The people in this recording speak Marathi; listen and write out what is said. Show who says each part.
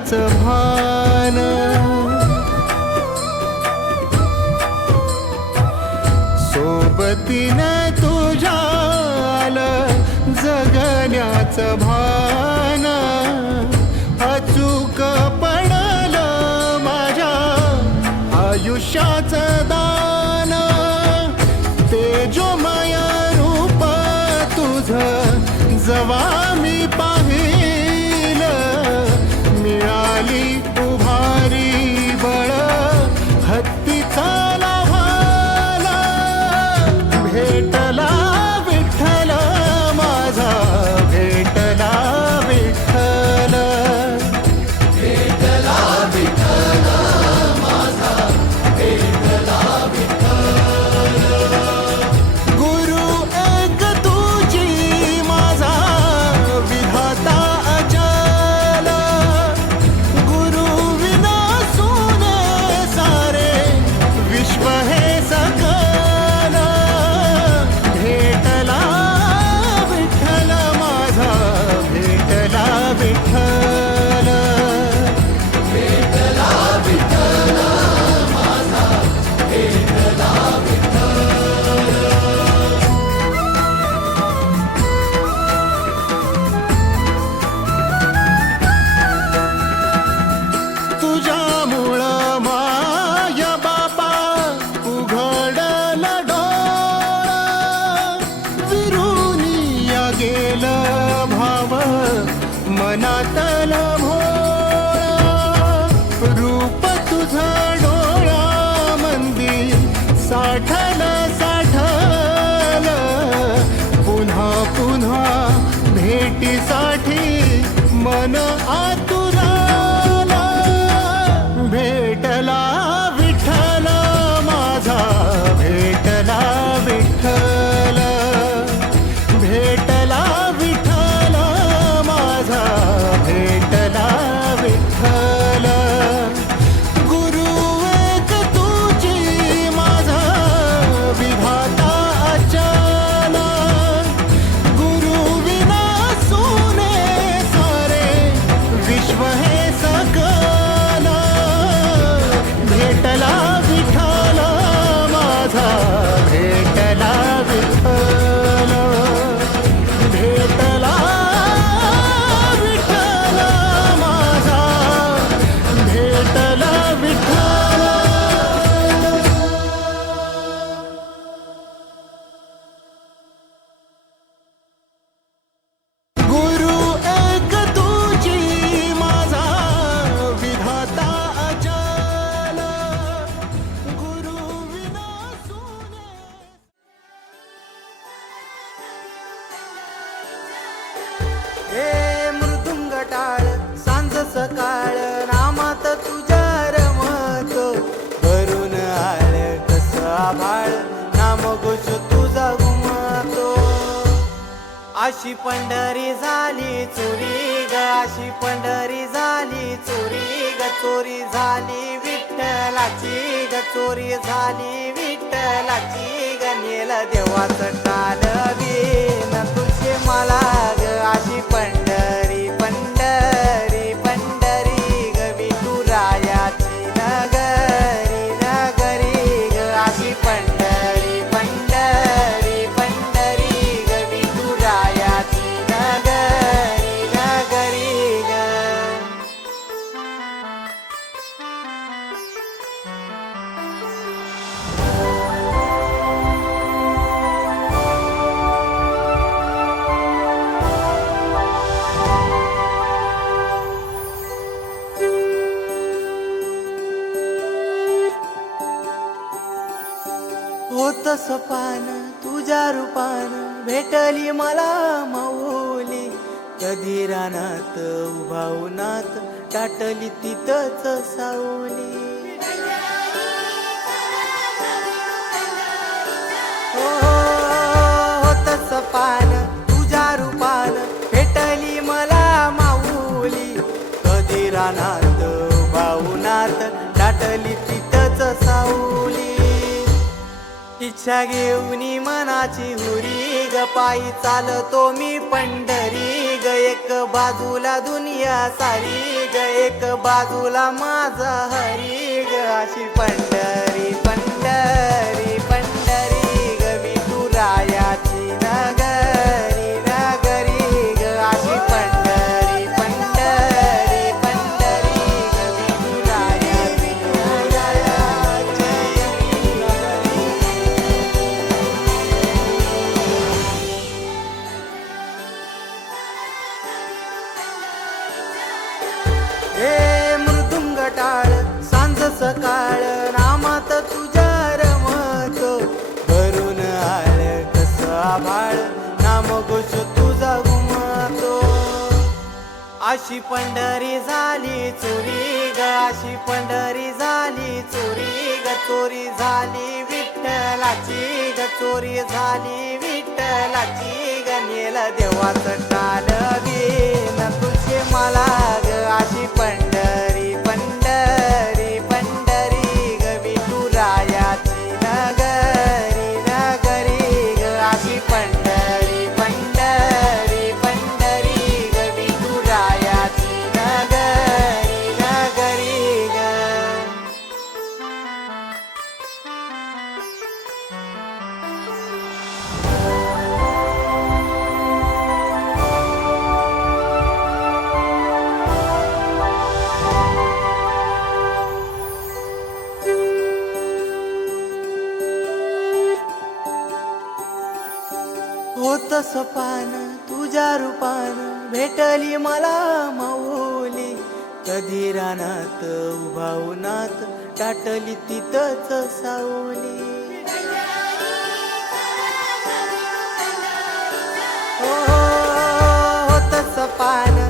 Speaker 1: त्याच भान. सोबतीने तुझ्याल जगण्याच भान. अचूक पडलं माझ्या आयुष्याचं साठल पुन्हा पुन्हा भेटीसाठी मन
Speaker 2: आतू अशी पंढरी झाली चोरी ग अशी पंढरी झाली चोरी ग चोरी झाली विठ्ठलाची ग चोरी झाली विठ्ठलाची ग नेल देवाचं काल न तुझे मला ग होत तुझ्या रूपान भेटली मला माऊली. कधी रानात उभा उन्हात टाटली तिथंच सावली. हो, हो, हो, हो तस पान. इच्छा घेऊन मनाची हुरी ग पायी चालतो मी पंढरी ग एक बाजूला दुनिया सारी ग एक बाजूला माझा हरी ग अशी पंढरी अशी पंढरी झाली चोरी ग. अशी पंढरी झाली चोरी ग. चोरी झाली विठ्ठलाची ग. चोरी झाली विठ्ठलाची ग. नेल देवाचं तस पान तुझ्या रूपान भेटली मला माऊली. कधी रानात उभावनात टाटली तिथंच सावली. हो, हो, हो, हो तस पान.